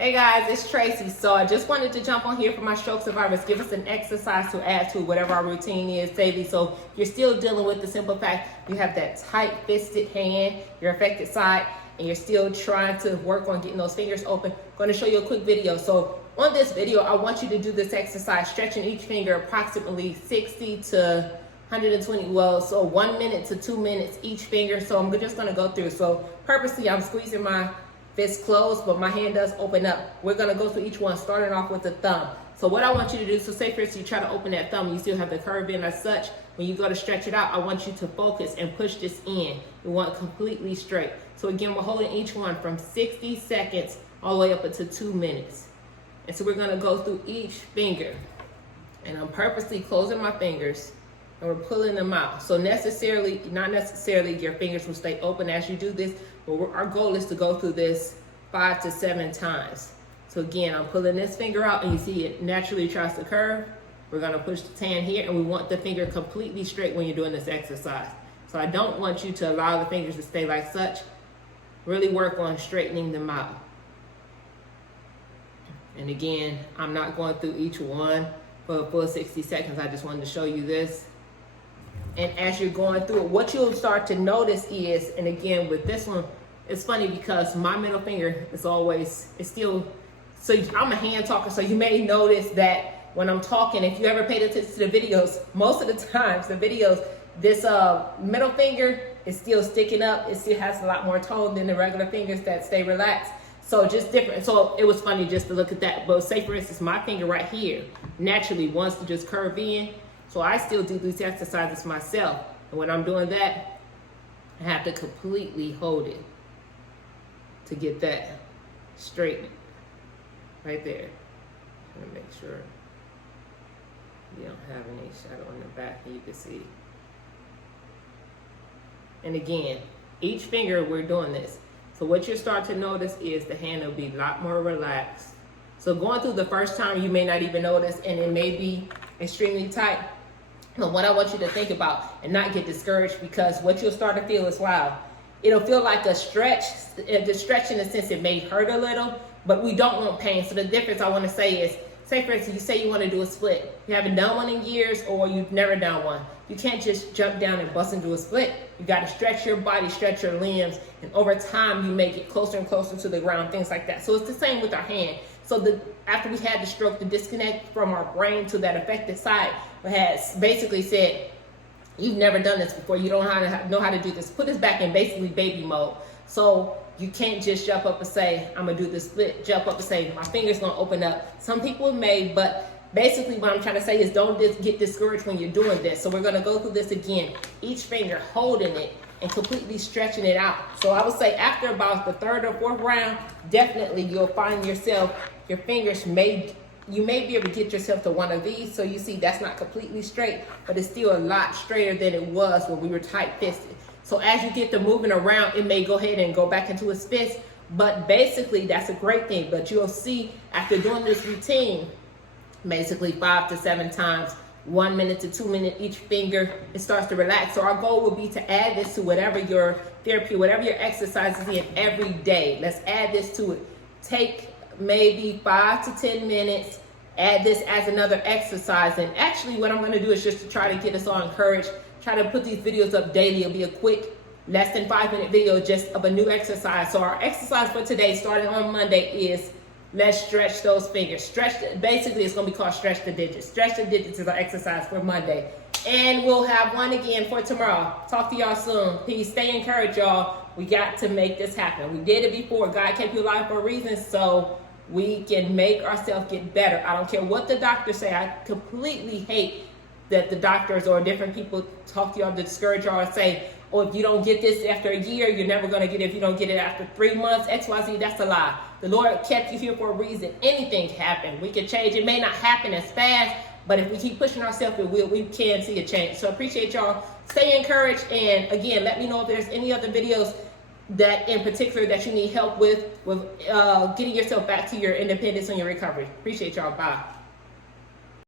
Hey guys, it's Tracy. So I just wanted to jump on here for my stroke survivors. Give us an exercise to add to whatever our routine is daily. So you're still dealing with the simple fact you have that tight fisted hand, your affected side, and you're still trying to work on getting those fingers open. I'm going to show you a quick video. So on this video, I want you to do this exercise, stretching each finger approximately 60 to 120, so 1 minute to 2 minutes each finger. So I'm just going to go through. So purposely, I'm squeezing my fist closed, but my hand does open up. We're going to go through each one, starting off with the thumb. So what I want you to do, so say for instance, you try to open that thumb, you still have the curve in as such. When you go to stretch it out, I want you to focus and push this in. You want it completely straight. So again, we're holding each one from 60 seconds all the way up into 2 minutes. And so we're going to go through each finger. And I'm purposely closing my fingers and we're pulling them out. So not necessarily your fingers will stay open as you do this, but our goal is to go through this 5 to 7 times. So again, I'm pulling this finger out and you see it naturally tries to curve. We're gonna push the tan here and we want the finger completely straight when you're doing this exercise. So I don't want you to allow the fingers to stay like such. Really work on straightening them out. And again, I'm not going through each one for a full 60 seconds. I just wanted to show you this. And as you're going through it, what you'll start to notice is, and again with this one, it's funny because my middle finger is still, so I'm a hand talker, so you may notice that when I'm talking, if you ever paid attention to the videos, most of the times the videos, this middle finger is still sticking up. It still has a lot more tone than the regular fingers that stay relaxed. So just different. So it was funny just to look at that. But say for instance, my finger right here naturally wants to just curve in. So I still do these exercises myself. And when I'm doing that, I have to completely hold it to get that straightened right there. I'm gonna make sure you don't have any shadow in the back and you can see. And again, each finger we're doing this. So what you start to notice is the hand will be a lot more relaxed. So going through the first time, you may not even notice and it may be extremely tight. But what I want you to think about and not get discouraged, because what you'll start to feel is, wow, it'll feel like a stretch. The stretch in a sense, it may hurt a little, but we don't want pain. So the difference I want to say is, say for instance, you say you want to do a split. You haven't done one in years or you've never done one. You can't just jump down and bust into a split. You got to stretch your body, stretch your limbs, and over time you may get closer and closer to the ground, things like that. So it's the same with our hand. So after we had the stroke, the disconnect from our brain to that affected side has basically said, you've never done this before, you don't know how to do this. Put us back in basically baby mode. So you can't just jump up and say, I'm gonna do this split, jump up and say, my finger's gonna open up. Some people may, but basically what I'm trying to say is don't get discouraged when you're doing this. So we're gonna go through this again, each finger holding it and completely stretching it out. So I would say after about the 3rd or 4th round, definitely you'll find yourself, your fingers you may be able to get yourself to one of these. So you see that's not completely straight, but it's still a lot straighter than it was when we were tight-fisted. So as you get to moving around, it may go ahead and go back into its fist, but basically that's a great thing. But you'll see after doing this routine, basically 5 to 7 times, 1 minute to 2 minutes each finger, it starts to relax. So our goal will be to add this to whatever your therapy, whatever your exercise is in every day. Let's add this to it. Take maybe 5 to 10 minutes, add this as another exercise. And actually what I'm going to do is just to try to get us all encouraged, try to put these videos up daily. It'll be a quick, less than 5-minute video just of a new exercise. So our exercise for today, starting on Monday, is let's stretch those fingers. Basically it's going to be called stretch the digits. Stretch the digits is our exercise for Monday. And we'll have one again for tomorrow. Talk to y'all soon. Peace. Stay encouraged, y'all. We got to make this happen. We did it before. God kept you alive for a reason, so we can make ourselves get better. I don't care what the doctors say. I completely hate that the doctors or different people talk to y'all to discourage y'all and say, oh, if you don't get this after a year, you're never going to get it. If you don't get it after 3 months, XYZ, that's a lie. The Lord kept you here for a reason. Anything can happen. We can change. It may not happen as fast, but if we keep pushing ourselves, we can see a change. So I appreciate y'all. Stay encouraged. And again, let me know if there's any other videos that in particular that you need help with getting yourself back to your independence and your recovery. Appreciate y'all. Bye.